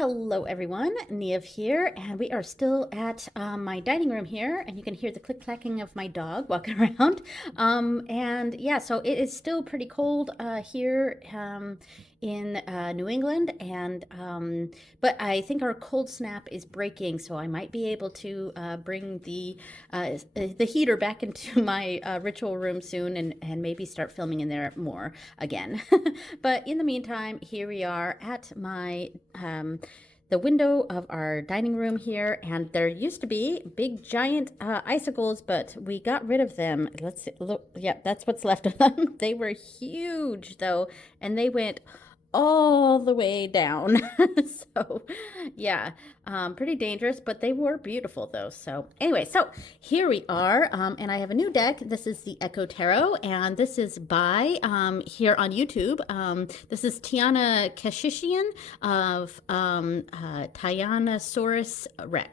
Hello everyone, Niev here, and we are still at my dining room here, and you can hear the click-clacking of my dog walking around. And yeah, so it is still pretty cold here in New England, and but I think our cold snap is breaking, so I might be able to bring the heater back into my ritual room soon, and maybe start filming in there more again. But in the meantime, here we are at my the window of our dining room here, and there used to be big giant icicles, but we got rid of them. Let's see, look, yeah, that's what's left of them. They were huge though, and they went all the way down. So yeah, pretty dangerous, but they were beautiful though. So anyway, so here we are, and I have a new deck. This is the Echo Tarot, and this is by here on YouTube. This is Tiana Kashishian of Tyrannosaurus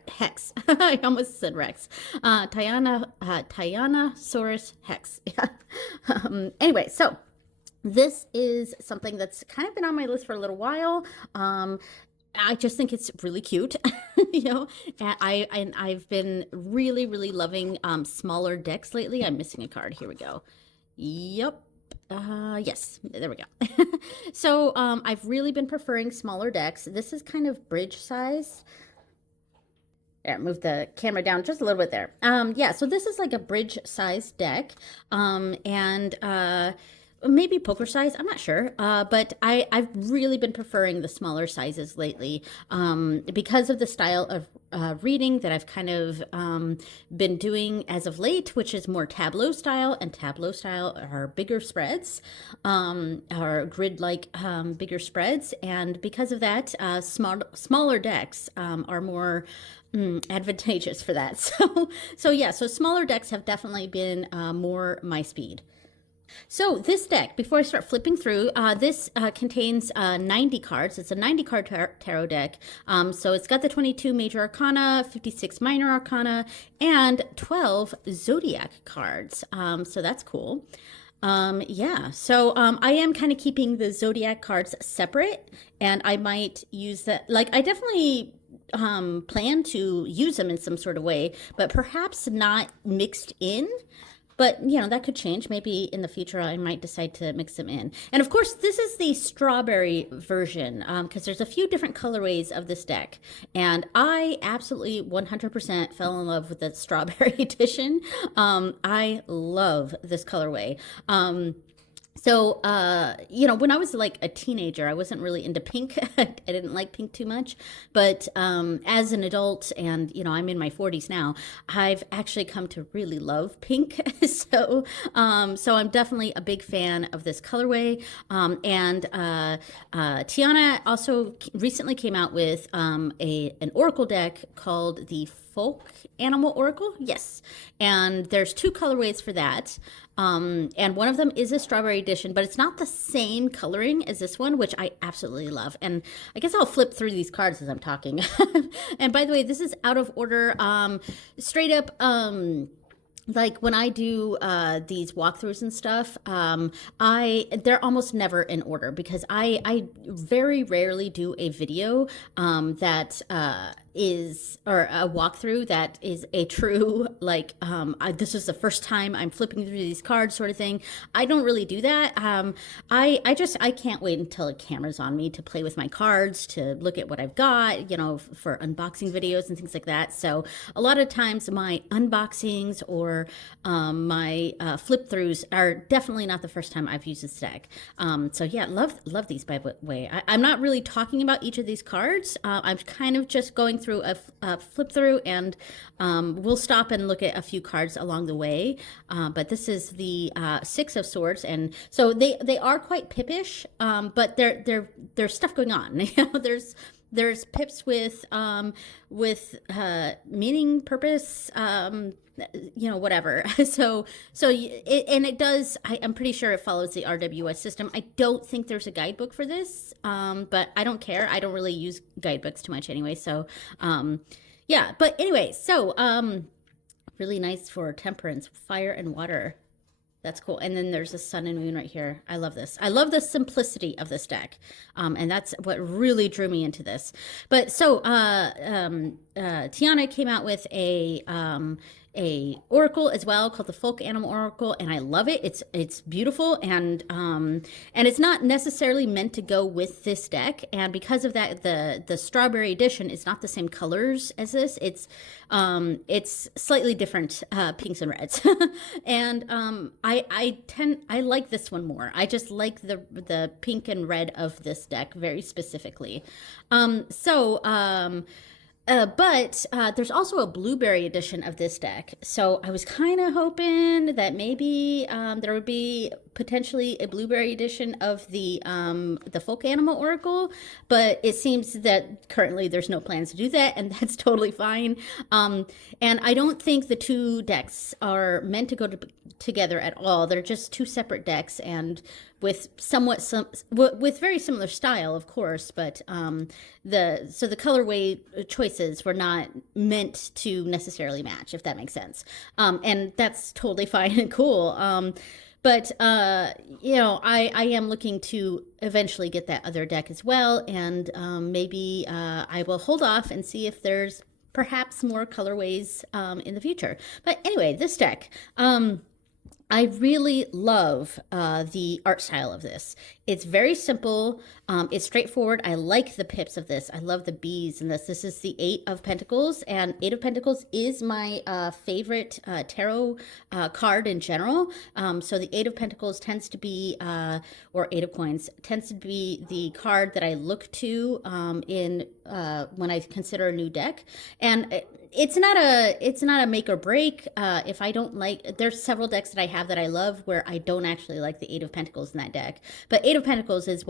Hex. I almost said Rex. Tyrannosaurus Hex. Yeah. Anyway, so this is something that's kind of been on my list for a little while. I just think it's really cute, you know. And I've been really loving smaller decks lately. I'm missing a card. Here we go. Yep. Yes, there we go. So I've really been preferring smaller decks. This is kind of bridge size. Yeah, move the camera down just a little bit there. Yeah, so this is like a bridge size deck, and maybe poker size, I'm not sure, but I've really been preferring the smaller sizes lately, because of the style of reading that I've kind of been doing as of late, which is more tableau style, and tableau style are bigger spreads, are grid-like bigger spreads, and because of that, smaller decks are more advantageous for that. So yeah, so smaller decks have definitely been more my speed. So this deck, before I start flipping through, this contains 90 cards. It's a 90 card tarot deck. So it's got the 22 major arcana, 56 minor arcana, and 12 zodiac cards. So that's cool. Yeah, so I am kind of keeping the zodiac cards separate, and I might use that. Like, I definitely plan to use them in some sort of way, but perhaps not mixed in. But, you know, that could change. Maybe in the future I might decide to mix them in. And of course, this is the strawberry version, because there's a few different colorways of this deck. And I absolutely 100% fell in love with the strawberry edition. I love this colorway. So, you know, when I was like a teenager, I wasn't really into pink. I didn't like pink too much. But as an adult, and, you know, I'm in my 40s now, I've actually come to really love pink. So I'm definitely a big fan of this colorway. And Tiana also recently came out with an oracle deck called the Folk Animal Oracle. Yes. And there's two colorways for that. And one of them is a strawberry edition, but it's not the same coloring as this one, which I absolutely love. And I guess I'll flip through these cards as I'm talking. And by the way, this is out of order. Straight up, like when I do these walkthroughs and stuff, they're almost never in order, because I very rarely do a video that or a walkthrough that is a true, like, this is the first time I'm flipping through these cards sort of thing. I don't really do that. I can't wait until the camera's on me to play with my cards, to look at what I've got, you know, for unboxing videos and things like that. So a lot of times my unboxings or my flip throughs are definitely not the first time I've used this deck. So yeah, love these, by the way. I'm not really talking about each of these cards. I'm kind of just going through a flip through, and we'll stop and look at a few cards along the way. But this is the Six of Swords, and so they are quite pippish, but there's stuff going on. You know, there's pips with meaning, purpose, you know, whatever. It does. I'm pretty sure it follows the RWS system. I don't think there's a guidebook for this, but I don't care. I don't really use guidebooks too much anyway. So, yeah. But anyway, so really nice for temperance, fire and water. That's cool. And then there's a sun and moon right here. I love this. I love the simplicity of this deck. And that's what really drew me into this. But so Tiana came out with a oracle as well called the Folk Animal Oracle, and I love it. It's beautiful, and it's not necessarily meant to go with this deck, and because of that, the strawberry edition is not the same colors as this. It's slightly different pinks and reds, and I like this one more. I just like the pink and red of this deck very specifically. But there's also a blueberry edition of this deck. So I was kind of hoping that maybe there would be potentially a blueberry edition of the Folk Animal Oracle, but it seems that currently there's no plans to do that, and that's totally fine. And I don't think the two decks are meant to go together at all. They're just two separate decks, and with with very similar style, of course, but the colorway choices were not meant to necessarily match, if that makes sense. And that's totally fine and cool. But I am looking to eventually get that other deck as well, and maybe I will hold off and see if there's perhaps more colorways in the future. But anyway, this deck. I really love the art style of this. It's very simple. It's straightforward. I like the pips of this. I love the bees in this. This is the Eight of Pentacles, and Eight of Pentacles is my favorite tarot card in general. So the Eight of Pentacles tends to be, or Eight of Coins, tends to be the card that I look to in when I consider a new deck. And it's not a make or break. If I don't like, there's several decks that I have that I love where I don't actually like the Eight of Pentacles in that deck. But Eight of Pentacles is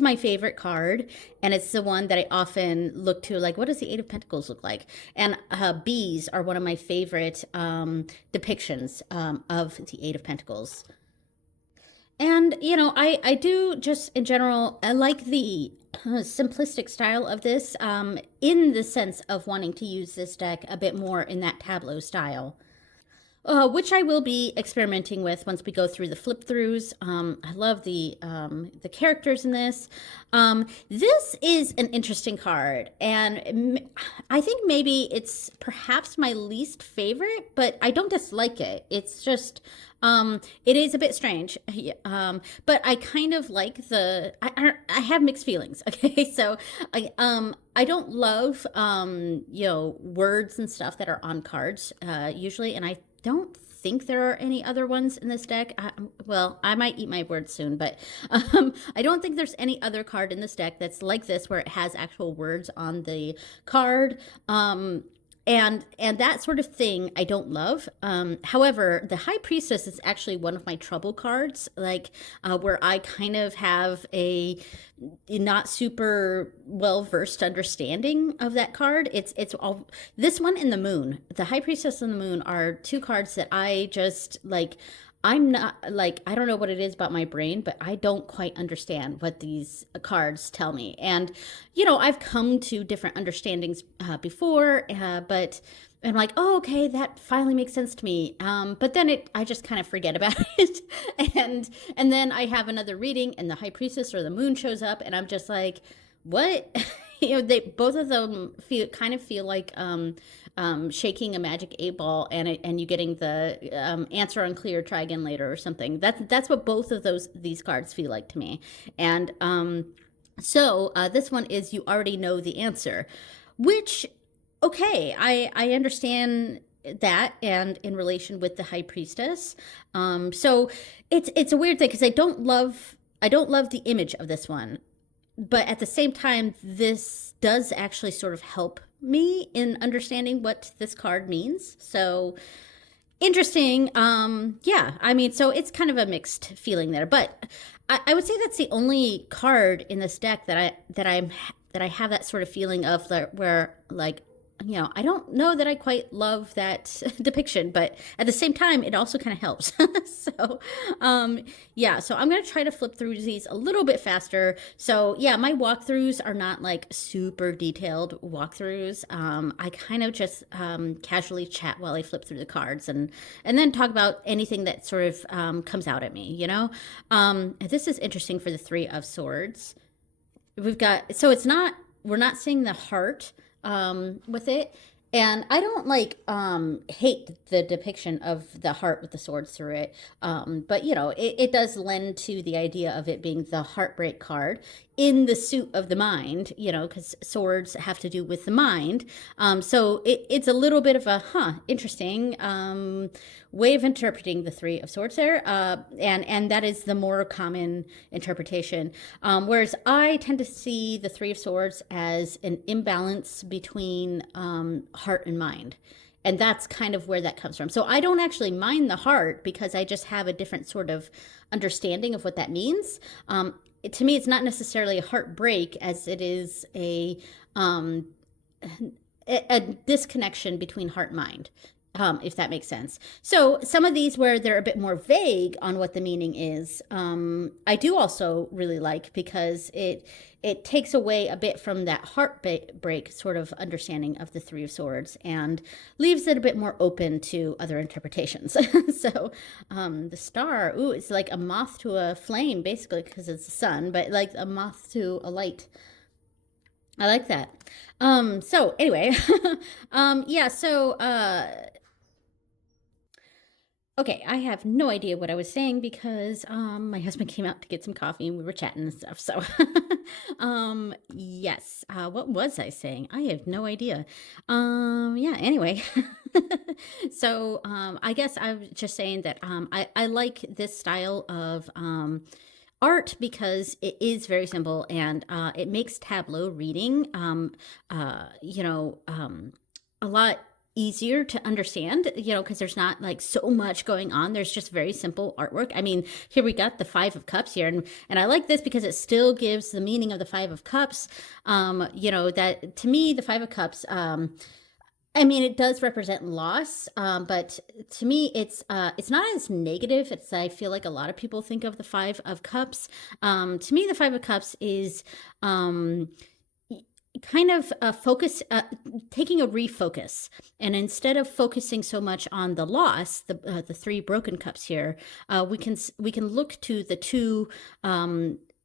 my favorite card, and it's the one that I often look to. Like, what does the Eight of Pentacles look like? And bees are one of my favorite depictions of the Eight of Pentacles. And, I do just in general, I like the simplistic style of this in the sense of wanting to use this deck a bit more in that tableau style. Which I will be experimenting with once we go through the flip throughs. I love the characters in this. This is an interesting card, and I think maybe it's perhaps my least favorite, but I don't dislike it. It's just it is a bit strange, but I kind of like I have mixed feelings. Okay, so I don't love words and stuff that are on cards usually, and I don't think there are any other ones in this deck. Well, I might eat my words soon, but I don't think there's any other card in this deck that's like this, where it has actual words on the card. And that sort of thing I don't love. However, the High Priestess is actually one of my trouble cards, like where I kind of have a not super well-versed understanding of that card. It's all this one and the Moon. The High Priestess and the Moon are two cards that I just like. I'm not like, I don't know what it is about my brain, but I don't quite understand what these cards tell me. And, I've come to different understandings before, but I'm like, oh, okay, that finally makes sense to me. But then I just kind of forget about it. And then I have another reading and the High Priestess or the Moon shows up and I'm just like, what? Both of them kind of feel like shaking a magic 8-ball and you getting the answer unclear, try again later or something. That's what both of these cards feel like to me. And so this one is you already know the answer, which, okay, I understand that, and in relation with the High Priestess. So it's a weird thing because I don't love the image of this one. But at the same time, this does actually sort of help me in understanding what this card means. So interesting. Yeah, I mean, so it's kind of a mixed feeling there. But I would say that's the only card in this deck that I have that sort of feeling of where like I don't know that I quite love that depiction, but at the same time, it also kind of helps. So, um, yeah, so I'm going to try to flip through these a little bit faster. So, yeah, my walkthroughs are not like super detailed walkthroughs. I kind of just casually chat while I flip through the cards and then talk about anything that sort of comes out at me. This is interesting for the Three of Swords. We've got, so it's not, we're not seeing the heart with it. And I don't like hate the depiction of the heart with the swords through it. But it does lend to the idea of it being the heartbreak card in the suit of the mind, because swords have to do with the mind. So it's a little bit of a interesting way of interpreting the Three of Swords there, and that is the more common interpretation. Whereas I tend to see the Three of Swords as an imbalance between heart and mind. And that's kind of where that comes from. So I don't actually mind the heart because I just have a different sort of understanding of what that means. To me, it's not necessarily a heartbreak as it is a disconnection between heart and mind. If that makes sense. So some of these where they're a bit more vague on what the meaning is, I do also really like because it takes away a bit from that heartbreak sort of understanding of the Three of Swords and leaves it a bit more open to other interpretations. So the star, ooh, it's like a moth to a flame, basically, because it's the sun, but like a moth to a light. I like that. So anyway, yeah, so okay, I have no idea what I was saying because my husband came out to get some coffee and we were chatting and stuff. So, yes, what was I saying? I have no idea. Yeah, anyway. So, I guess I was just saying that I like this style of art because it is very simple and it makes tableau reading, a lot easier to understand, because there's not like so much going on. There's just very simple artwork. I mean, here we got the Five of Cups here, and I like this because it still gives the meaning of the Five of Cups. That to me, the Five of Cups, I mean, it does represent loss, but to me, it's not as negative as I feel like a lot of people think of the Five of Cups. To me, the Five of Cups is kind of taking a refocus, and instead of focusing so much on the loss, the three broken cups here, we can look to the two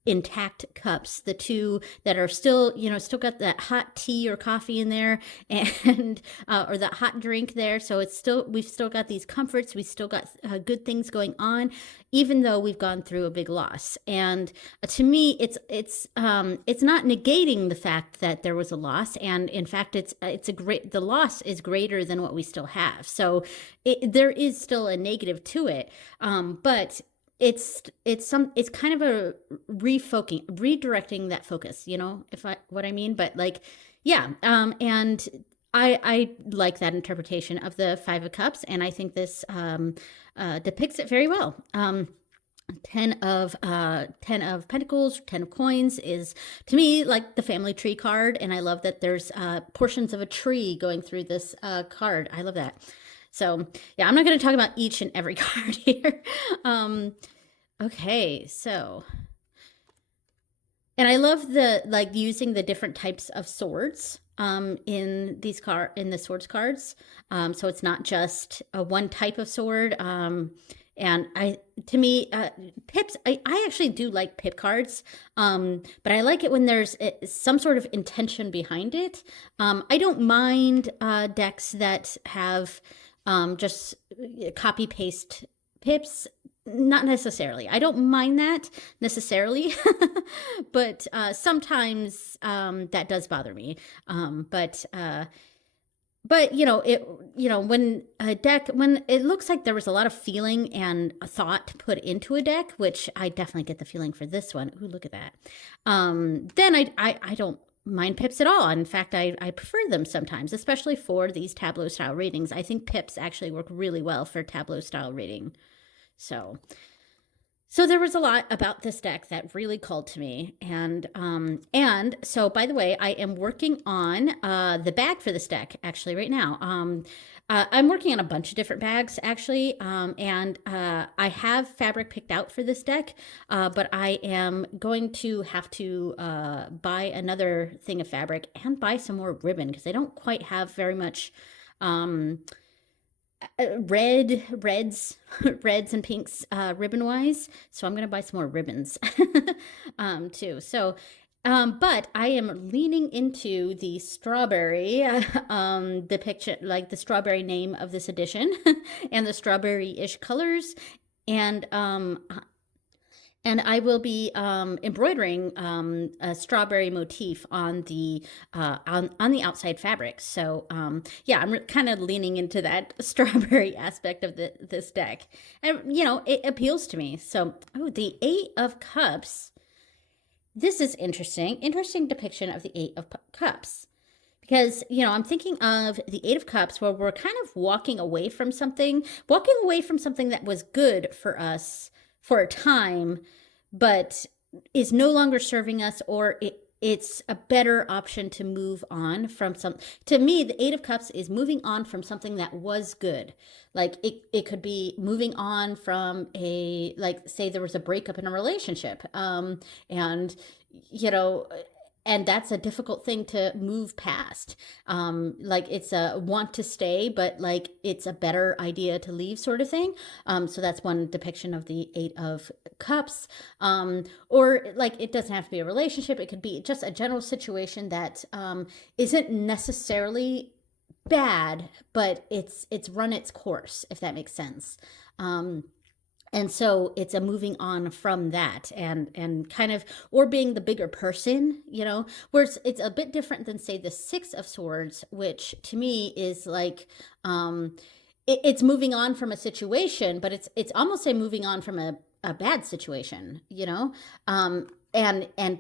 intact cups, the two that are still still got that hot tea or coffee in there, and or that hot drink there. So we've still got these comforts, we still got good things going on, even though we've gone through a big loss. And to me, it's not negating the fact that there was a loss, and in fact, the loss is greater than what we still have. So there is still a negative to it, but it's kind of a redirecting that focus, what I mean. But like, yeah, and I like that interpretation of the Five of Cups, and I think this depicts it very well. 10 of Pentacles, 10 of Coins is to me like the family tree card, and I love that there's portions of a tree going through this card. I love that. So yeah, I'm not going to talk about each and every card here. Okay, so, and I love using the different types of swords in the swords cards. So it's not just a one type of sword. And pips, I actually do like pip cards, but I like it when there's some sort of intention behind it. I don't mind decks that have just copy paste pips. Not necessarily. I don't mind that necessarily, but sometimes that does bother me. But when it looks like there was a lot of feeling and a thought put into a deck, which I definitely get the feeling for this one. Ooh, look at that. Then I don't mind pips at all. In fact, I prefer them sometimes, especially for these tableau style readings. I think pips actually work really well for tableau style reading. So So there was a lot about this deck that really called to me, and so by the way, I am working on the bag for this deck actually right now. I'm working on a bunch of different bags actually, and I have fabric picked out for this deck, but I am going to have to buy another thing of fabric and buy some more ribbon because I don't quite have very much. Um, reds, reds and pinks, ribbon wise. So I'm gonna buy some more ribbons, too. So, but I am leaning into the strawberry, depiction, like the strawberry name of this edition, and the strawberry-ish colors, and I will be embroidering a strawberry motif on the on the outside fabric. So yeah, I'm kind of leaning into that strawberry aspect of this deck, and you know it appeals to me. So oh, the Eight of Cups. This is interesting. Interesting depiction of the Eight of Cups. Because, you know, I'm thinking of the Eight of Cups where we're kind of walking away from something that was good for us for a time, but is no longer serving us, or it's a better option to move on from some. To me, the Eight of Cups is moving on from something that was good. Like it could be moving on from like say there was a breakup in a relationship, and you know, and that's a difficult thing to move past. Like it's a want to stay, but like it's a better idea to leave sort of thing. So that's one depiction of the Eight of Cups. Or like it doesn't have to be a relationship. It could be just a general situation that isn't necessarily bad, but it's run its course, if that makes sense. And so it's a moving on from that, and kind of, or being the bigger person, you know, where it's a bit different than say the Six of Swords, which to me is like it's moving on from a situation, but it's almost a moving on from a bad situation, you know, and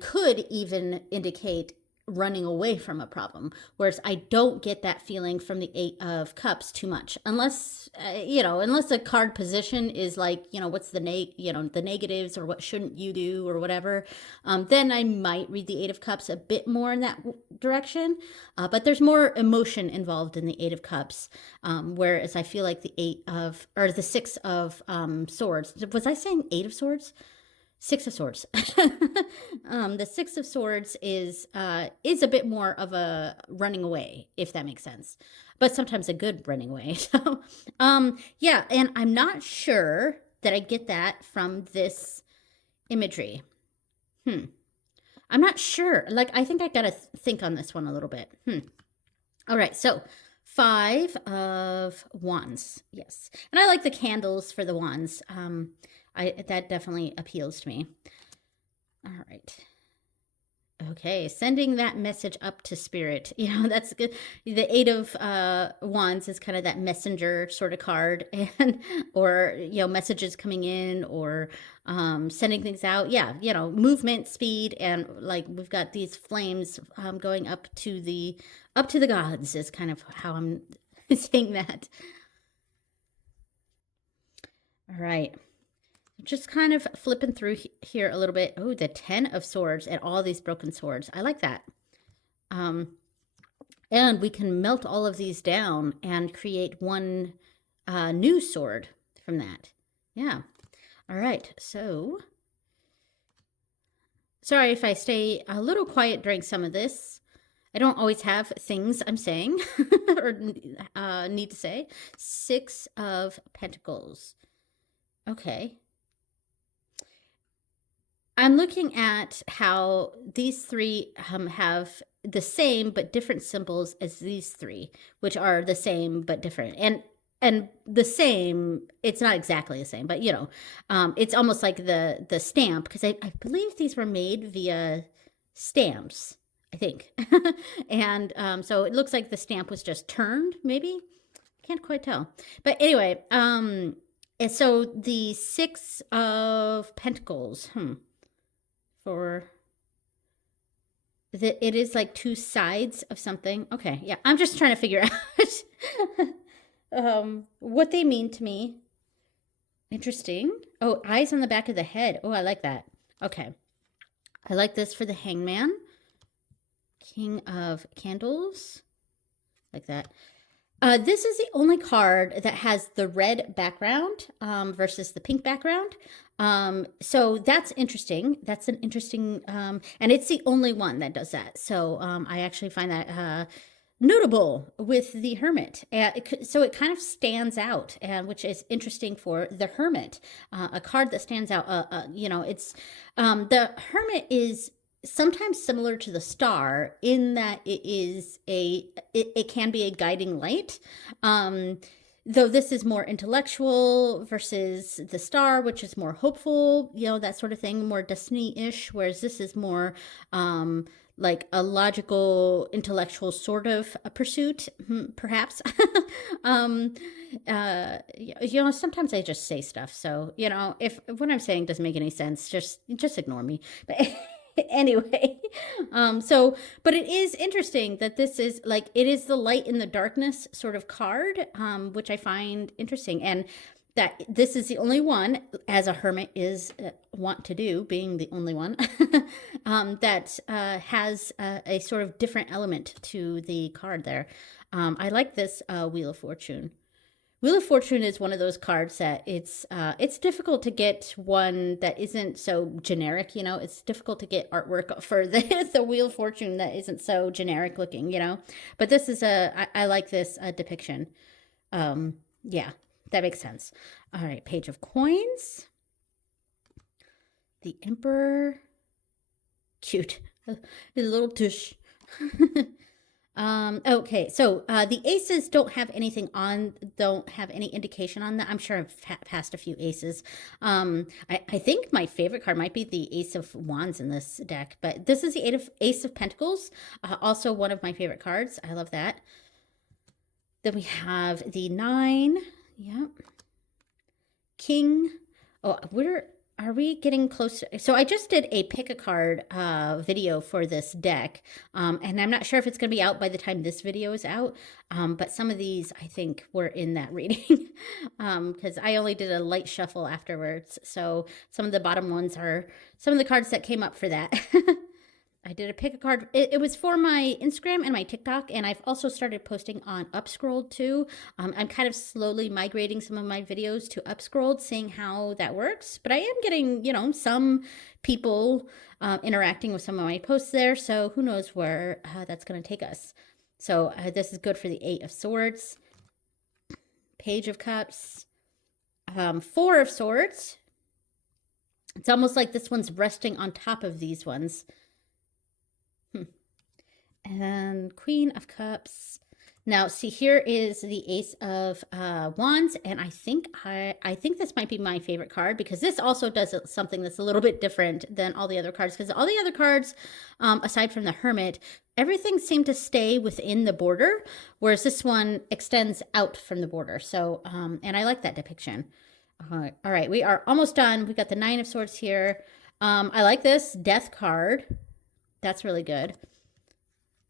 could even indicate running away from a problem, whereas I don't get that feeling from the Eight of Cups too much, unless you know, unless the card position is like, you know, what's the the negatives, or what shouldn't you do, or whatever. Then I might read the Eight of Cups a bit more in that direction, but there's more emotion involved in the Eight of Cups, whereas I feel like the Six of Swords. Was I saying Eight of Swords? Six of Swords. The Six of Swords is a bit more of a running away, if that makes sense, but sometimes a good running away. So, yeah, and I'm not sure that I get that from this imagery. I'm not sure. Like, I think I gotta think on this one a little bit. All right, so Five of Wands. Yes, and I like the candles for the wands. That definitely appeals to me. All right. Okay, sending that message up to spirit. You know, that's good. The Eight of Wands is kind of that messenger sort of card, and or you know, messages coming in, or sending things out. Yeah, you know, movement, speed, and like we've got these flames going up to the gods is kind of how I'm saying that. All right. Just kind of flipping through here a little bit. Oh, the Ten of Swords and all these broken swords. I like that. And we can melt all of these down and create one new sword from that. Yeah. All right. So, sorry if I stay a little quiet during some of this. I don't always have things I'm saying or need to say. Six of Pentacles. Okay. I'm looking at how these three have the same but different symbols as these three, which are the same but different. And the same, it's not exactly the same, but you know, it's almost like the stamp, because I believe these were made via stamps, I think. And so it looks like the stamp was just turned, maybe. Can't quite tell. But anyway, and so the Six of Pentacles, for it is like two sides of something. Okay, yeah, I'm just trying to figure out what they mean to me. Interesting. Oh, eyes on the back of the head. Oh, I like that. Okay. I like this for the hangman. King of candles. Like that. This is the only card that has the red background versus the pink background. So that's interesting. That's an interesting, and it's the only one that does that. So I actually find that notable with the Hermit. So it kind of stands out, and which is interesting for the Hermit, a card that stands out. It's the Hermit is sometimes similar to the Star in that it can be a guiding light. Though this is more intellectual versus the Star, which is more hopeful, that sort of thing, more destiny-ish, whereas this is more like a logical, intellectual sort of a pursuit, perhaps. Sometimes I just say stuff. So, if what I'm saying doesn't make any sense, just ignore me. But anyway, but it is interesting that this is like, it is the light in the darkness sort of card, which I find interesting. And that this is the only one, as a hermit is want to do, being the only one, that has a sort of different element to the card there. I like this Wheel of Fortune. Wheel of Fortune is one of those cards that it's difficult to get one that isn't so generic, It's difficult to get artwork for the Wheel of Fortune that isn't so generic looking, But this is I like this depiction. Yeah. That makes sense. All right, Page of Coins. The Emperor. Cute. A little tush. Okay, so the aces don't have any indication on that. I'm sure I've passed a few aces. I think my favorite card might be the Ace of Wands in this deck, but this is the Ace of Pentacles, also one of my favorite cards. I love that. Then we have the 9. Yeah. King. Oh, are we getting close? So I just did a pick a card video for this deck. And I'm not sure if it's going to be out by the time this video is out. But some of these I think were in that reading because I only did a light shuffle afterwards. So some of the bottom ones are some of the cards that came up for that. I did a pick a card. It was for my Instagram and my TikTok, and I've also started posting on Upscrolled too. I'm kind of slowly migrating some of my videos to Upscrolled, seeing how that works. But I am getting, some people interacting with some of my posts there, so who knows where that's going to take us. So this is good for the 8 of Swords, Page of Cups, 4 of Swords. It's almost like this one's resting on top of these ones. And Queen of Cups. Now, see, here is the Ace of Wands, and I think this might be my favorite card because this also does something that's a little bit different than all the other cards. Because all the other cards, aside from the Hermit, everything seemed to stay within the border, whereas this one extends out from the border. So, and I like that depiction. All right, we are almost done. We got the 9 of Swords here. I like this Death card. That's really good.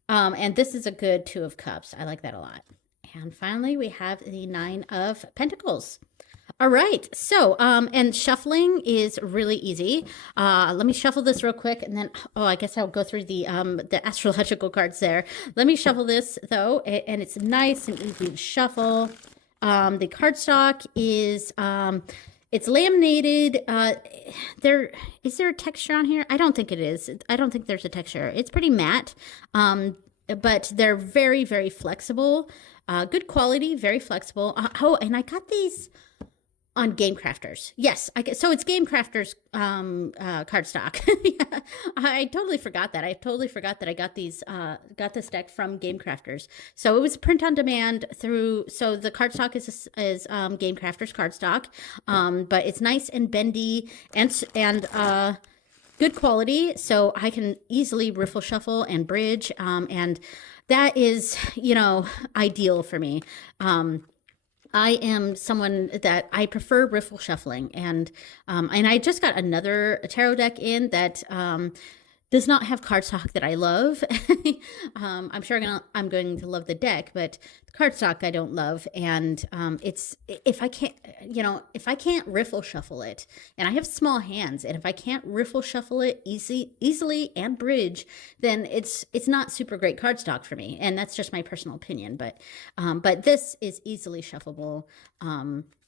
And this is a good 2 of Cups. I like that a lot. And finally, we have the 9 of Pentacles. All right. So, and shuffling is really easy. Let me shuffle this real quick, and then, I guess I'll go through the astrological cards there. Let me shuffle this, though, and it's nice and easy to shuffle. The cardstock is... it's laminated. Is there a texture on here? I don't think it is. I don't think there's a texture. It's pretty matte, but they're very, very flexible. Good quality, very flexible. And I got these on Game Crafters. Yes, so it's Game Crafters cardstock. Yeah, I totally forgot that. I totally forgot that I got this deck from Game Crafters. So it was print on demand through. So the cardstock is Game Crafters cardstock, but it's nice and bendy and good quality. So I can easily riffle shuffle and bridge, and that is ideal for me. I am someone that I prefer riffle shuffling, and I just got another tarot deck in that does not have cardstock that I love. I'm sure I'm going to love the deck, but the cardstock I don't love. And it's if I can't, if I can't riffle shuffle it, and I have small hands, and if I can't riffle shuffle it easily and bridge, then it's not super great cardstock for me. And that's just my personal opinion. But this is easily shuffleable.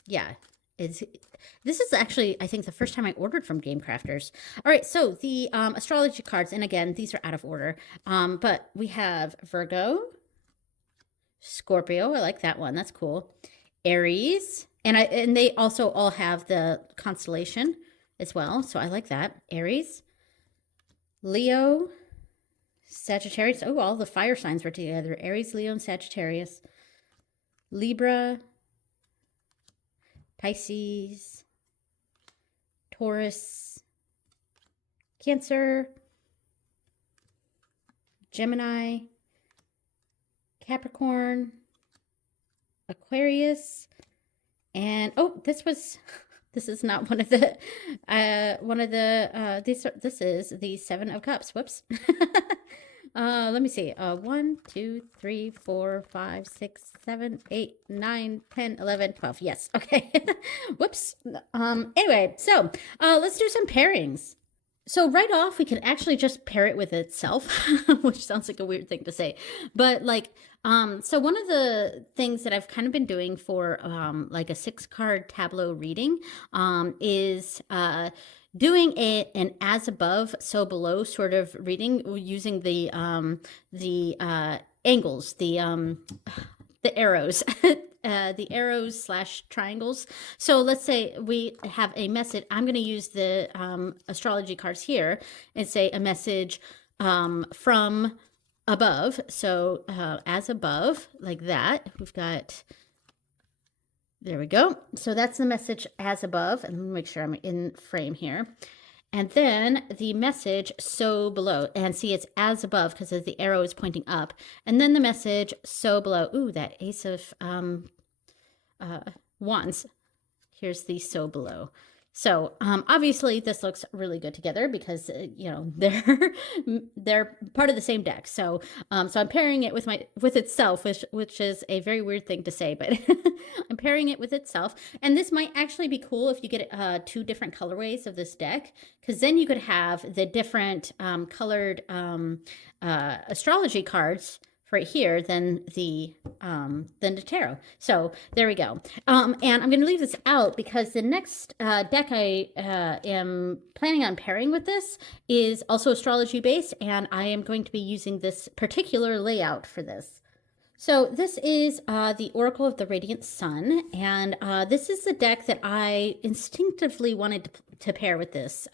Yeah. This is actually, I think, the first time I ordered from Game Crafters. All right, so the astrology cards, and again, these are out of order, but we have Virgo, Scorpio, I like that one, that's cool, Aries, and they also all have the constellation as well, so I like that, Aries, Leo, Sagittarius, oh, all the fire signs were together, Aries, Leo, and Sagittarius, Libra, Pisces, Taurus, Cancer, Gemini, Capricorn, Aquarius, and oh, this is not one of the this is the Seven of Cups. Whoops. Let me see. 1, 2, 3, 4, 5, 6, 7, 8, 9, 10, 11, 12. Yes. Okay. Whoops. Anyway, so let's do some pairings. So right off, we can actually just pair it with itself, which sounds like a weird thing to say. But so one of the things that I've kind of been doing for like a 6-card tableau reading is doing an as above, so below sort of reading using the angles, the arrows. The arrows / triangles. So let's say we have a message. I'm going to use the astrology cards here and say a message from above. So as above, like that. We've got, there we go. So that's the message as above. And let me make sure I'm in frame here. And then the message so below, and see it's as above because the arrow is pointing up. And then the message so below. Ooh, that Ace of Wands. Here's the so below. So obviously this looks really good together because they're part of the same deck. So so I'm pairing it with itself, which is a very weird thing to say, but I'm pairing it with itself. And this might actually be cool if you get 2 different colorways of this deck, because then you could have the different colored astrology cards right here than the tarot. So there we go. And I'm going to leave this out because the next deck I am planning on pairing with this is also astrology based, and I am going to be using this particular layout for this. So this is the Oracle of the Radiant Sun, and this is the deck that I instinctively wanted to pair with this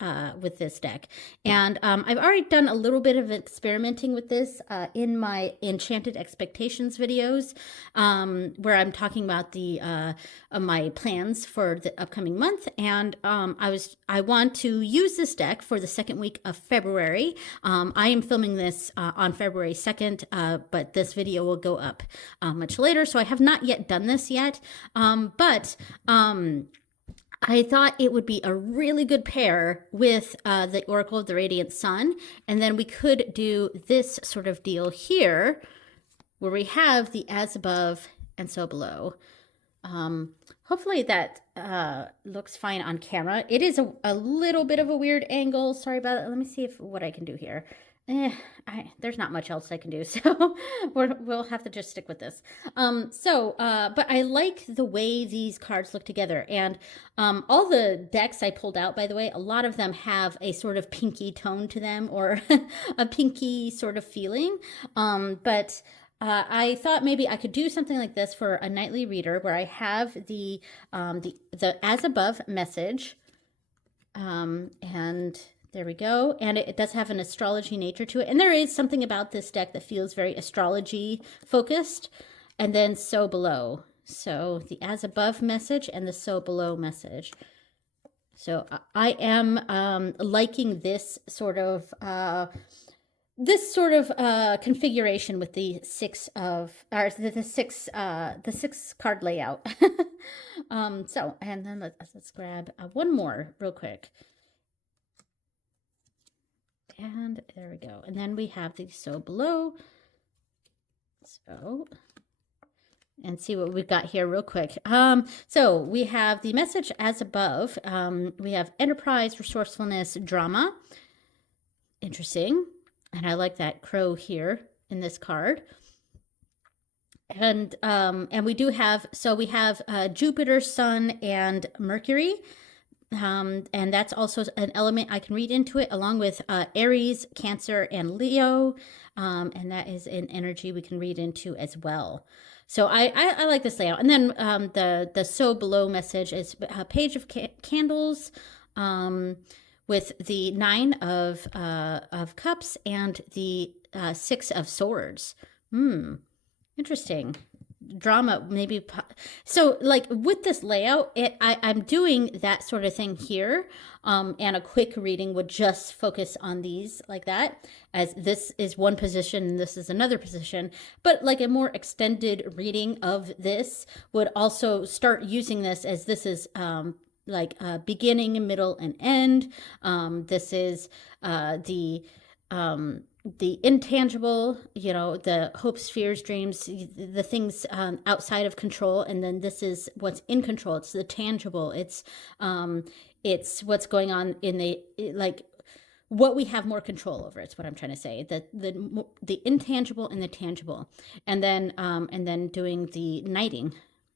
deck. And I've already done a little bit of experimenting with this in my Enchanted Expectations videos, where I'm talking about the my plans for the upcoming month. And I want to use this deck for the second week of February. I am filming this on February 2nd, but this video will go up much later, so I have not yet done this yet, but I thought it would be a really good pair with the Oracle of the Radiant Sun, and then we could do this sort of deal here where we have the as above and so below. Hopefully that looks fine on camera. It is a little bit of a weird angle. Sorry about it. Let me see what I can do here. There's not much else I can do, so we'll have to just stick with this. But I like the way these cards look together, and all the decks I pulled out, by the way, a lot of them have a sort of pinky tone to them, or a pinky sort of feeling, but I thought maybe I could do something like this for a nightly reader where I have the as above message, and there we go. And it does have an astrology nature to it. And there is something about this deck that feels very astrology focused. And then so below. So the as above message and the so below message. So I am liking this sort of configuration with the six card layout. And then let's grab one more real quick. And there we go. And then we have the sew below. So, and see what we've got here real quick. So we have the message as above. We have enterprise, resourcefulness, drama. Interesting. And I like that crow here in this card. And we do have, so we have Jupiter, Sun, and Mercury. And that's also an element I can read into it, along with Aries, Cancer, and Leo. And that is an energy we can read into as well. So I like this layout. And then the sew below message is a page of candles with the 9 of cups and the 6 of swords. Interesting. Drama, maybe. So like with this layout, I'm doing that sort of thing here. And a quick reading would just focus on these like that, as this is one position and this is another position. But like a more extended reading of this would also start using this as this is like beginning, middle, and end. This is the intangible, you know, the hopes, fears, dreams, the things outside of control. And then this is what's in control. It's the tangible. It's what's going on in the, like, what we have more control over. It's what I'm trying to say. The intangible and the tangible. And then doing the knighting.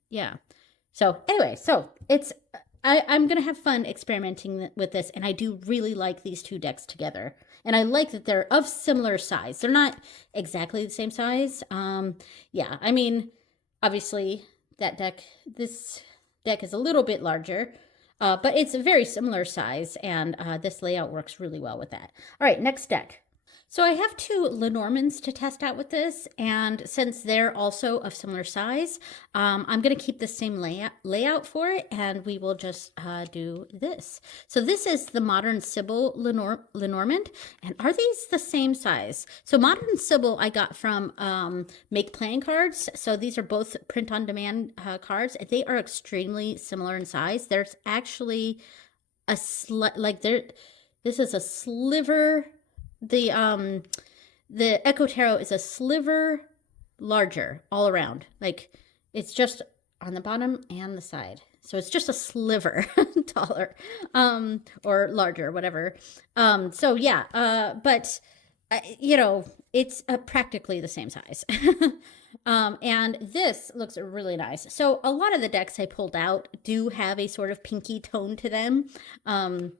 Yeah. So anyway, so it's, I'm going to have fun experimenting with this, and I do really like these two decks together. And I like that they're of similar size. They're not exactly the same size. Yeah, I mean, obviously, this deck is a little bit larger, but it's a very similar size, and this layout works really well with that. All right, next deck. So I have 2 Lenormands to test out with this, and since they're also of similar size, I'm going to keep the same layout for it, and we will just do this. So this is the Modern Sybil Lenormand, and are these the same size? So Modern Sybil I got from MakePlayingCards, so these are both print-on-demand cards. They are extremely similar in size. There's actually a this is a sliver. The Echo Tarot is a sliver larger all around. Like, it's just on the bottom and the side. So it's just a sliver taller, or larger, whatever. So yeah, but you know, it's practically the same size. And this looks really nice. So a lot of the decks I pulled out do have a sort of pinky tone to them. And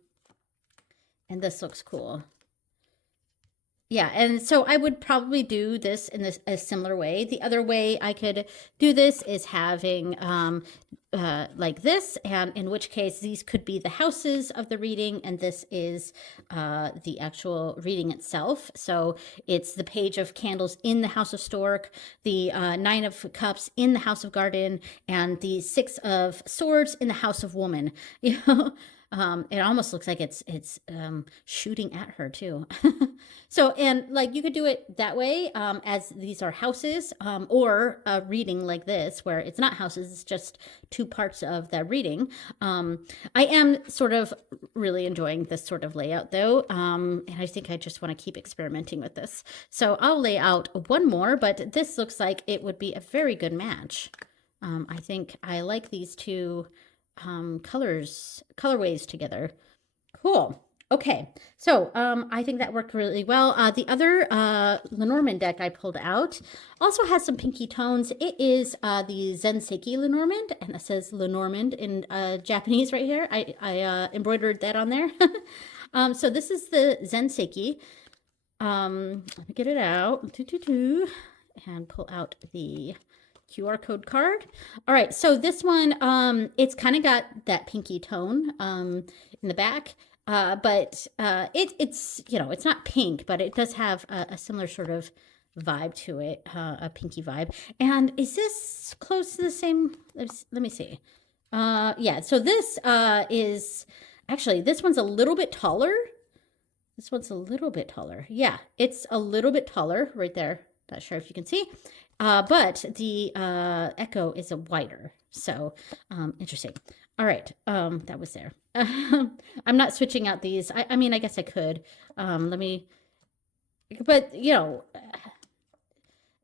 this looks cool. Yeah, and so I would probably do this in a similar way. The other way I could do this is having like this, and in which case these could be the houses of the reading, and this is the actual reading itself. So it's the Page of Candles in the House of Stork, the 9 of Cups in the House of Garden, and the 6 of Swords in the House of Woman. You know. It almost looks like it's shooting at her too. So, and like you could do it that way, as these are houses, or a reading like this where it's not houses, it's just 2 parts of that reading. I am sort of really enjoying this sort of layout though, and I think I just want to keep experimenting with this. So I'll lay out one more, but this looks like it would be a very good match. I think I like these 2 colorways together. Cool. Okay, so I think that worked really well. The other Lenormand deck I pulled out also has some pinky tones. It is the Zenseki Lenormand, and it says Lenormand in Japanese right here. I embroidered that on there. So this is the Zenseki. Let me get it out. And pull out the QR code card. All right, so this one, it's kind of got that pinky tone in the back, but it's, you know, it's not pink, but it does have a similar sort of vibe to it, a pinky vibe. And is this close to the same? Let me see. Yeah, so this is, actually, this one's a little bit taller. This one's a little bit taller. Yeah, it's a little bit taller right there. Not sure if you can see. But the Echo is a wider, so interesting. All right, that was there. I'm not switching out these. I mean, I guess I could. Let me but you know,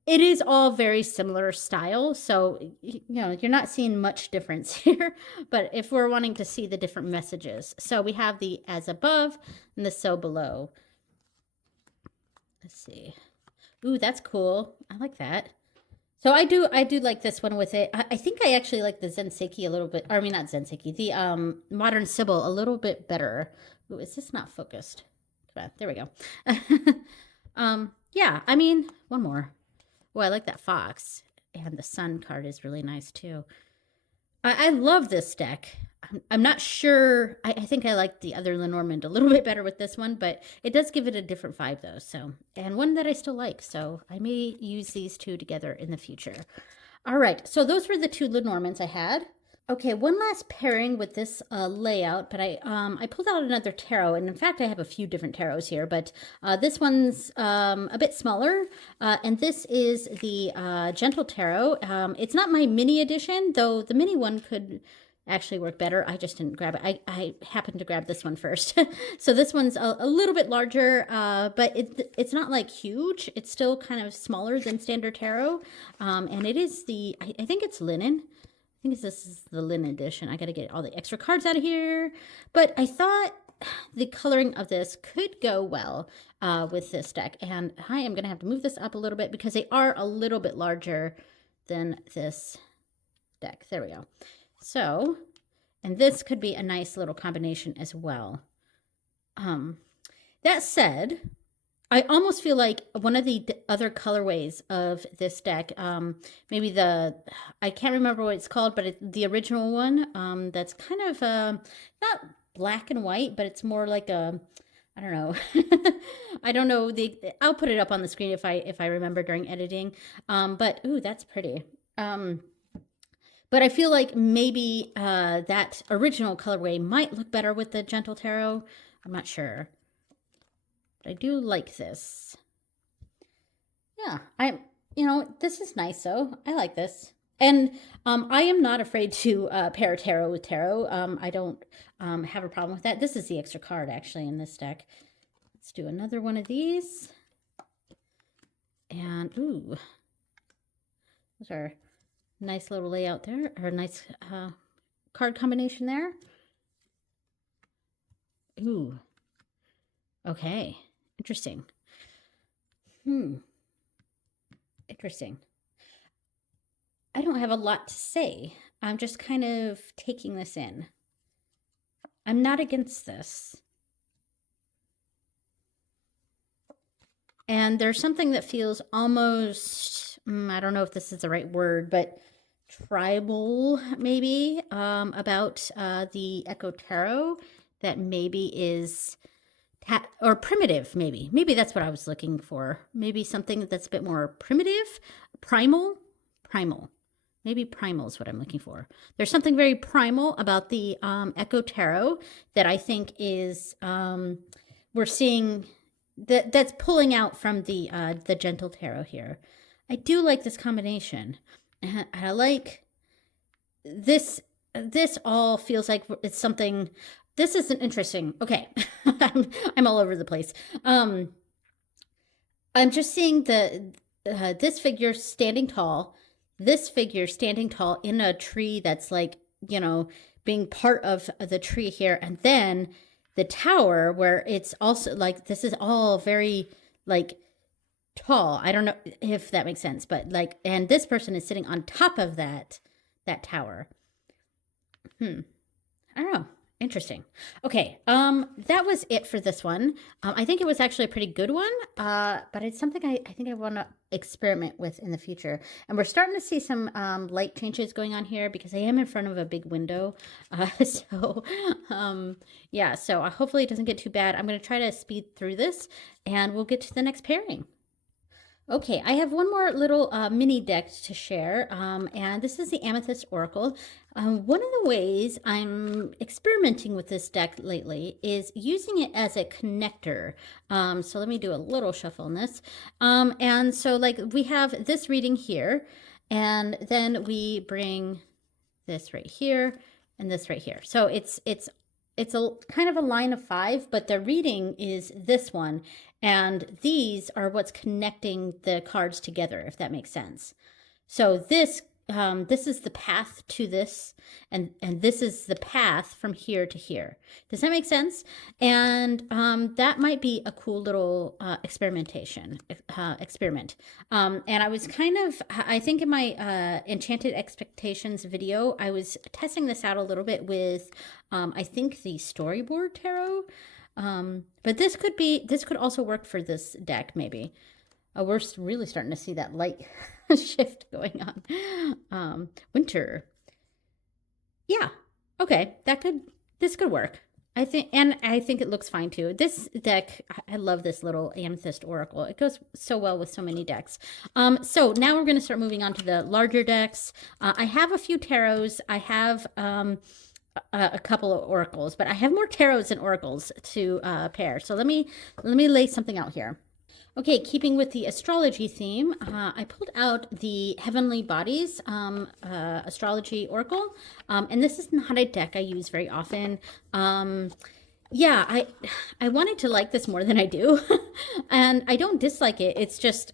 it is all very similar style, so you know, you're not seeing much difference here. But if we're wanting to see the different messages, so we have the as above and the so below. Let's see. Ooh, that's cool. I like that. So I do like this one with it. I think I actually like the Zenseki a little bit. Or I mean, not Zenseki, the Modern Sibyl a little bit better. Ooh, is this not focused? There we go. Yeah, I mean, one more. Oh, I like that fox. And the sun card is really nice too. I love this deck. I'm not sure. I think I like the other Lenormand a little bit better with this one, but it does give it a different vibe though. So, and one that I still like. So I may use these two together in the future. All right. So those were the two Lenormands I had. Okay, one last pairing with this layout, but I pulled out another tarot, and in fact I have a few different tarots here, but this one's a bit smaller, and this is the Gentle Tarot. It's not my mini edition, though the mini one could actually work better. I just didn't grab it. I happened to grab this one first. So this one's a little bit larger, but it's not like huge. It's still kind of smaller than standard tarot, and it is I think it's linen. I think this is the linen edition. I got to get all the extra cards out of here. But I thought the coloring of this could go well with this deck. And I am going to have to move this up a little bit because they are a little bit larger than this deck. There we go. So, and this could be a nice little combination as well. That said, I almost feel like one of the other colorways of this deck, maybe I can't remember what it's called, but the original one, that's kind of not black and white, but it's more like I don't know. I don't know I'll put it up on the screen if I remember during editing. But ooh, that's pretty. But I feel like maybe that original colorway might look better with the Gentle Tarot. I'm not sure. I do like this. Yeah, this is nice though. I like this. And I am not afraid to pair tarot with tarot. I don't have a problem with that. This is the extra card actually in this deck. Let's do another one of these. And ooh, those are nice little layout there, or nice card combination there. Ooh, okay. Interesting. Interesting. I don't have a lot to say. I'm just kind of taking this in. I'm not against this. And there's something that feels almost, I don't know if this is the right word, but tribal maybe, about the Echo Tarot that maybe is... or primitive, maybe. Maybe that's what I was looking for. Maybe something that's a bit more primitive, primal. Maybe primal is what I'm looking for. There's something very primal about the Echo Tarot that I think is we're seeing that's pulling out from the Gentle Tarot here. I do like this combination. I like this. This all feels like it's something. This is an interesting. Okay, I'm all over the place. I'm just seeing this figure standing tall. This figure standing tall in a tree that's like, being part of the tree here, and then the tower where it's also like this is all very like tall. I don't know if that makes sense, but like, and this person is sitting on top of that tower. I don't know. Interesting. Okay, that was it for this one. I think it was actually a pretty good one, but it's something I think I want to experiment with in the future. And we're starting to see some light changes going on here because I am in front of a big window. Yeah, so hopefully it doesn't get too bad. I'm going to try to speed through this, and we'll get to the next pairing. Okay, I have one more little mini deck to share, and this is the Amethyst Oracle. One of the ways I'm experimenting with this deck lately is using it as a connector. So let me do a little shuffle on this. And so like we have this reading here, and then we bring this right here and this right here. So it's it's a kind of a line of 5, but the reading is this one, and these are what's connecting the cards together, if that makes sense. So this is the path to this, and this is the path from here to here. Does that make sense? And that might be a cool little experiment. And I was kind of, I think in my Enchanted Expectations video, I was testing this out a little bit with, I think the Storyboard Tarot. But this could also work for this deck, maybe. We're really starting to see that light shift going on. Winter. Yeah. Okay. This could work. I think it looks fine too. This deck, I love this little Amethyst Oracle. It goes so well with so many decks. So now we're going to start moving on to the larger decks. I have a few tarots. I have a couple of oracles, but I have more tarots and oracles to pair. So let me lay something out here. Okay, keeping with the astrology theme, I pulled out the Heavenly Bodies Astrology Oracle, and this is not a deck I use very often. Yeah, I wanted to like this more than I do, and I don't dislike it. It's just,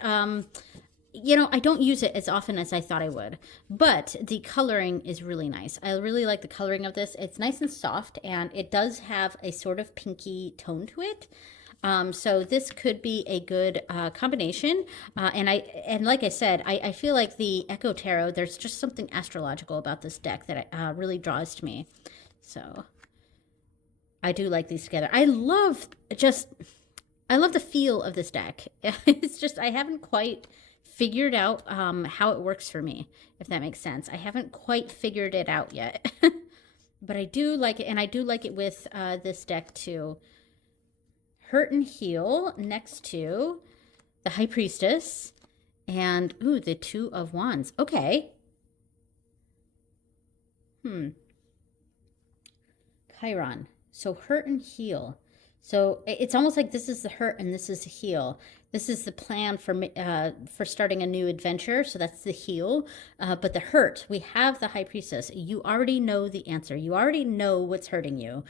you know, I don't use it as often as I thought I would, but the coloring is really nice. I really like the coloring of this. It's nice and soft, and it does have a sort of pinky tone to it. So this could be a good combination. And like I said, I feel like the Echo Tarot, there's just something astrological about this deck that really draws to me. So I do like these together. I love the feel of this deck. It's just, I haven't quite figured out how it works for me, if that makes sense. I haven't quite figured it out yet. But I do like it, and I do like it with this deck too. Hurt and Heal next to the High Priestess and, ooh, the Two of Wands. Okay. Chiron. So Hurt and Heal. So it's almost like this is the hurt and this is the heal. This is the plan for starting a new adventure. So that's the heal. But the hurt, we have the High Priestess. You already know the answer. You already know what's hurting you.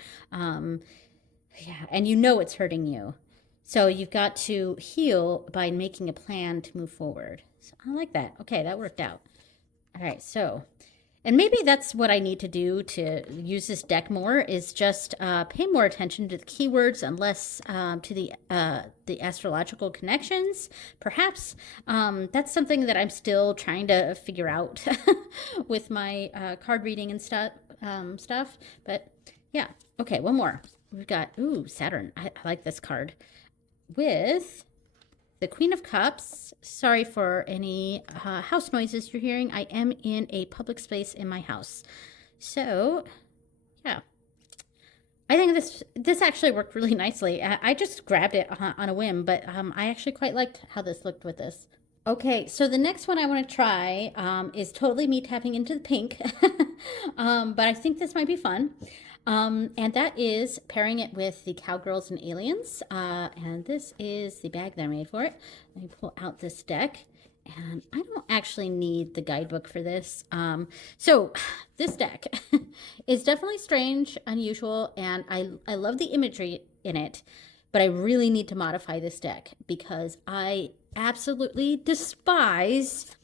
Yeah, and you know it's hurting you. So you've got to heal by making a plan to move forward. So I like that. Okay, that worked out. All right, so, and maybe that's what I need to do to use this deck more, is just pay more attention to the keywords and less to the astrological connections. Perhaps that's something that I'm still trying to figure out with my card reading and stuff. But yeah, okay, one more. We've got, ooh, Saturn. I like this card. With the Queen of Cups. Sorry for any house noises you're hearing. I am in a public space in my house. So, yeah. I think this actually worked really nicely. I just grabbed it on a whim, but I actually quite liked how this looked with this. Okay, so the next one I want to try is totally me tapping into the pink. But I think this might be fun. And that is pairing it with the Cowgirls and Aliens. And this is the bag that I made for it. Let me pull out this deck. And I don't actually need the guidebook for this. So this deck is definitely strange, unusual, and I love the imagery in it. But I really need to modify this deck because I absolutely despise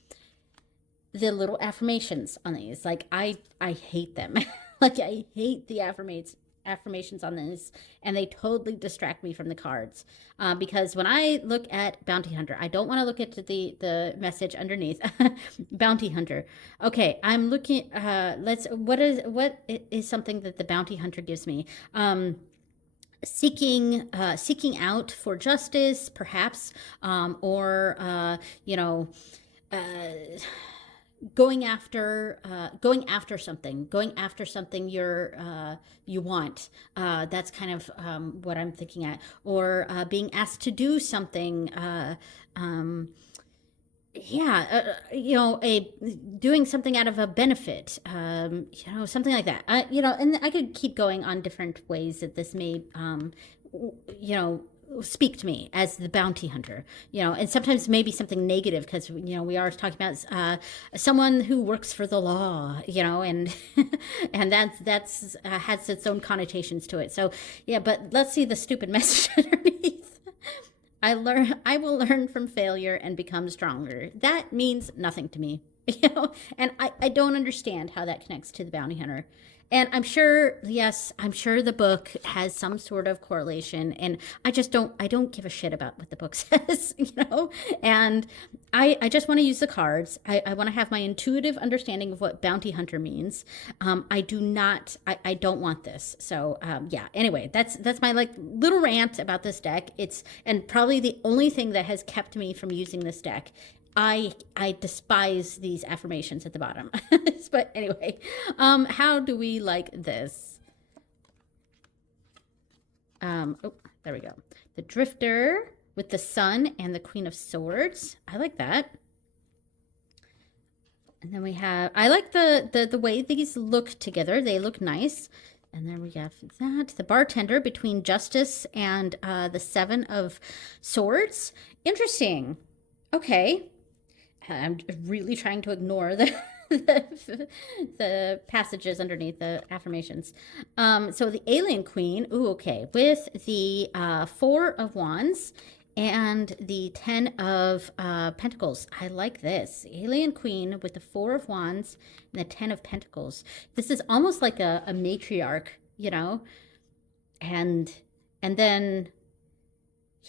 the little affirmations on these. Like, I hate them. Like, I hate the affirmations on this, and they totally distract me from the cards. Because when I look at Bounty Hunter, I don't want to look at the message underneath. Bounty Hunter. Okay, I'm looking. What is something that the Bounty Hunter gives me? Seeking out for justice, perhaps, or you know. Going after something you want. That's kind of what I'm thinking at. Or being asked to do something. You know, doing something out of a benefit. You know, something like that. You know, and I could keep going on different ways that this may, you know, speak to me as the bounty hunter, and sometimes maybe something negative because, we are talking about someone who works for the law, and and that's has its own connotations to it. So yeah, but let's see the stupid message underneath. I will learn from failure and become stronger. That means nothing to me, and I don't understand how that connects to the bounty hunter. And I'm sure, yes, I'm sure the book has some sort of correlation, and I don't give a shit about what the book says, and I just want to use the cards. I want to have my intuitive understanding of what bounty hunter means. I don't want this. So, yeah, anyway, that's my like little rant about this deck. And probably the only thing that has kept me from using this deck. I despise these affirmations at the bottom. But anyway, how do we like this? Oh, there we go. The Drifter with the Sun and the Queen of Swords. I like that. And then we have, I like the way these look together. They look nice. And then we have that, the Bartender between Justice and the Seven of Swords. Interesting. Okay. I'm really trying to ignore the passages underneath the affirmations. So the Alien Queen, ooh, okay, with the Four of Wands and the Ten of Pentacles. I like this. Alien Queen with the Four of Wands and the Ten of Pentacles. This is almost like a matriarch, and then...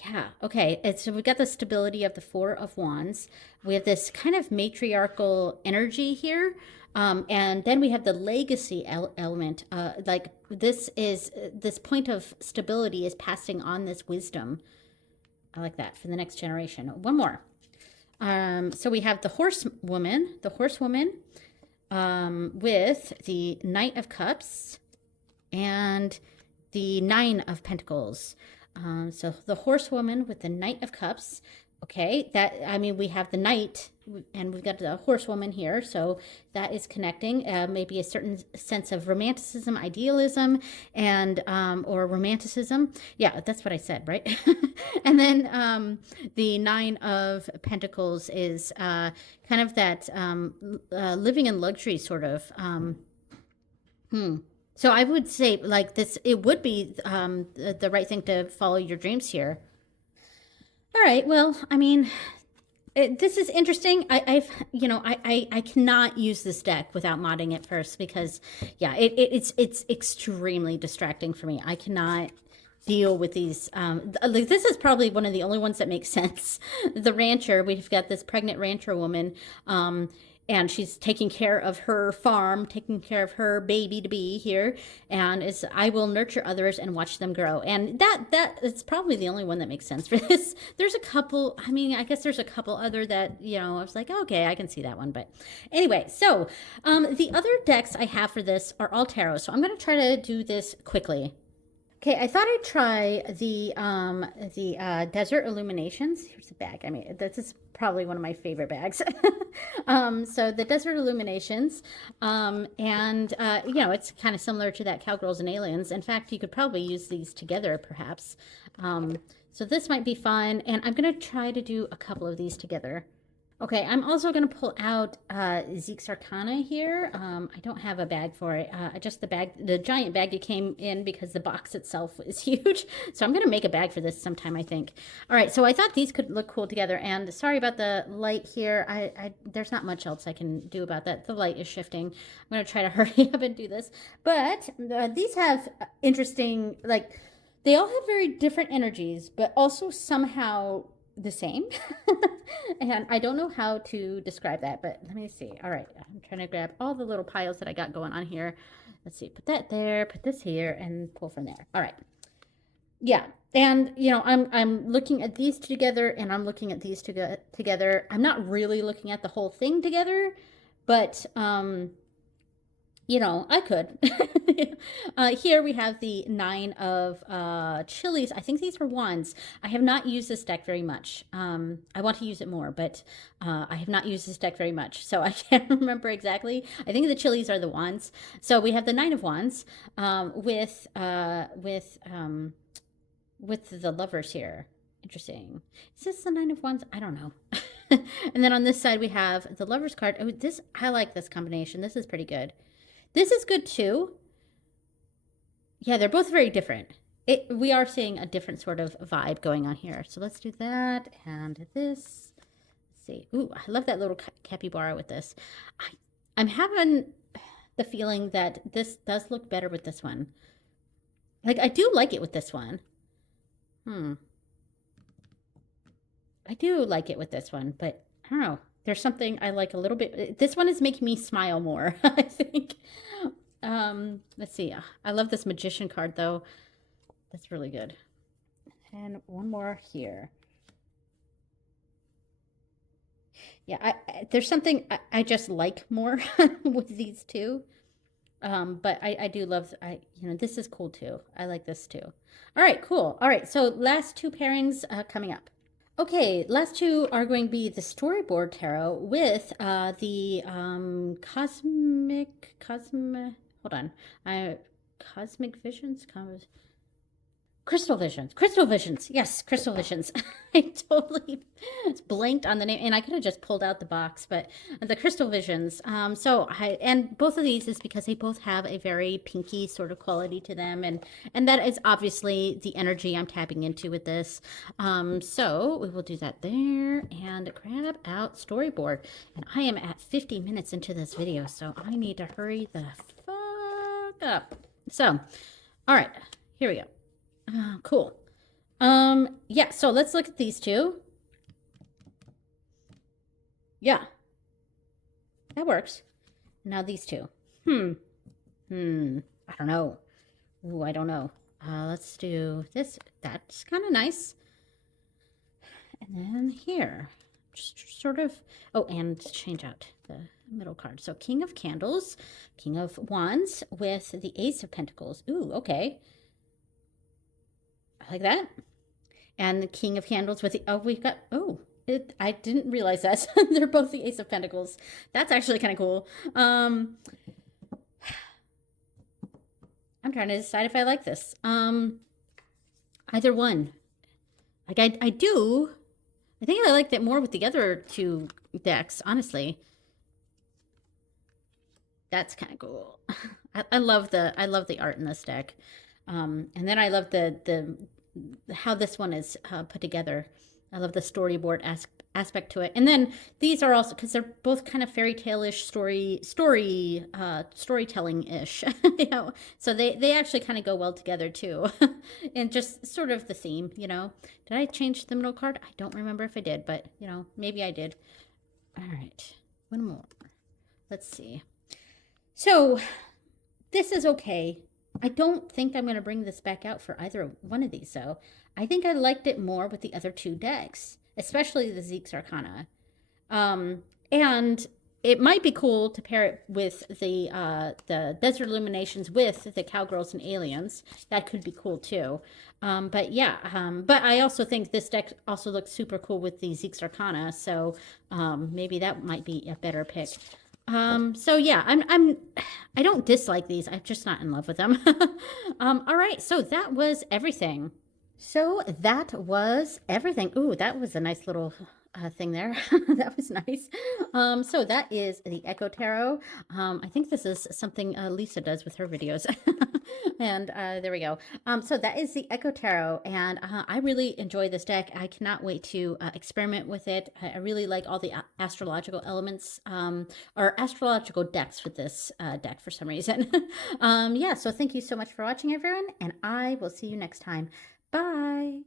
Yeah, okay. So we've got the stability of the Four of Wands. We have this kind of matriarchal energy here. And then we have the legacy element. Like this point of stability is passing on this wisdom. I like that for the next generation. One more. So we have the horsewoman with the Knight of Cups and the Nine of Pentacles. So the horsewoman with the Knight of Cups. Okay, we have the Knight and we've got the horsewoman here. So that is connecting maybe a certain sense of romanticism, idealism, and or romanticism. Yeah, that's what I said, right? And then the Nine of Pentacles is kind of that living in luxury sort of. So I would say like this, it would be the right thing to follow your dreams here. All right. Well, this is interesting. I cannot use this deck without modding it first because, yeah, it's extremely distracting for me. I cannot deal with these. Like this is probably one of the only ones that makes sense. The rancher, we've got this pregnant rancher woman. And she's taking care of her farm, taking care of her baby to be here, and I will nurture others and watch them grow. And that is probably the only one that makes sense for this. There's a couple. I guess there's a couple other that I was like, okay, I can see that one. But anyway, so the other decks I have for this are all tarot. So I'm going to try to do this quickly. Okay, I thought I'd try the Desert Illuminations. Here's the bag. This is probably one of my favorite bags. So the Desert Illuminations, it's kind of similar to that Cowgirls and Aliens. In fact, you could probably use these together, perhaps. So this might be fun, and I'm going to try to do a couple of these together. Okay, I'm also going to pull out Zeke's Arcana here. I don't have a bag for it. Just the giant bag that came in because the box itself is huge. So I'm going to make a bag for this sometime, I think. All right, so I thought these could look cool together. And sorry about the light here. There's not much else I can do about that. The light is shifting. I'm going to try to hurry up and do this. But these have interesting, like, they all have very different energies, but also somehow the same. And I don't know how to describe that, but let me see. All right, I'm trying to grab all the little piles that I got going on here. Let's see, put that there, put this here, and pull from there. All right. Yeah, and I'm looking at these together, and I'm looking at these together. I'm not really looking at the whole thing together, but I could. Here we have the Nine of Chilies. I think these were wands. I have not used this deck very much. I want to use it more, but I have not used this deck very much, so I can't remember exactly. I think the Chilies are the wands. So we have the Nine of Wands with with the lovers here. Interesting. Is this the Nine of Wands? I don't know. And then on this side we have the lovers card. Oh, this, I like this combination. This is pretty good. This is good too. Yeah, they're both very different. We are seeing a different sort of vibe going on here. So let's do that and this. Let's see. Ooh, I love that little capybara with this. I'm having the feeling that this does look better with this one. Like, I do like it with this one. I do like it with this one, but I don't know. There's something I like a little bit. This one is making me smile more, I think. Let's see. I love this magician card, though. That's really good. And one more here. Yeah, there's something I just like more with these two. But I do love, this is cool too. I like this too. All right, cool. All right, so last two pairings coming up. Okay, last two are going to be the Storyboard Tarot with the Cosmic Visions? Crystal Visions. Yes, Crystal Visions. I totally blanked on the name, and I could have just pulled out the box, but the Crystal Visions. And both of these is because they both have a very pinky sort of quality to them, and that is obviously the energy I'm tapping into with this. So we will do that there and grab out Storyboard. And I am at 50 minutes into this video, so I need to hurry the fuck up. So, all right, here we go. Cool. Yeah, so let's look at these two. Yeah. That works. Now these two. I don't know. Ooh, I don't know. Let's do this. That's kind of nice. And then here. Just sort of... Oh, and change out the middle card. So King of Candles, King of Wands with the Ace of Pentacles. Ooh, okay. Like that. And the King of Candles with the, I didn't realize that. They're both the Ace of Pentacles. That's actually kind of cool. I'm trying to decide if I like this. Either one. Like, I think I liked it more with the other two decks, honestly. That's kind of cool. I love the art in this deck. And then I love the how this one is put together. I love the storyboard aspect to it. And then these are also, because they're both kind of fairy tale-ish storytelling-ish, so they actually kind of go well together too. And just sort of the theme, Did I change the middle card? I don't remember if I did, but maybe I did. All right, one more. Let's see. So this is okay. I don't think I'm going to bring this back out for either one of these, so I think I liked it more with the other two decks, especially the Zeke's Arcana. And it might be cool to pair it with the Desert Illuminations with the Cowgirls and Aliens. That could be cool too. But yeah, but I also think this deck also looks super cool with the Zeke's Arcana, so maybe that might be a better pick. So yeah, I don't dislike these. I'm just not in love with them. All right. So that was everything. So that was everything. Ooh, that was a nice little thing there. That was nice. So that is the Echo Tarot. I think this is something Lisa does with her videos. And there we go. So that is the Echo Tarot, and I really enjoy this deck. I cannot wait to experiment with it. I really like all the astrological elements, or astrological decks with this deck for some reason. Yeah, so thank you so much for watching, everyone, and I will see you next time. Bye!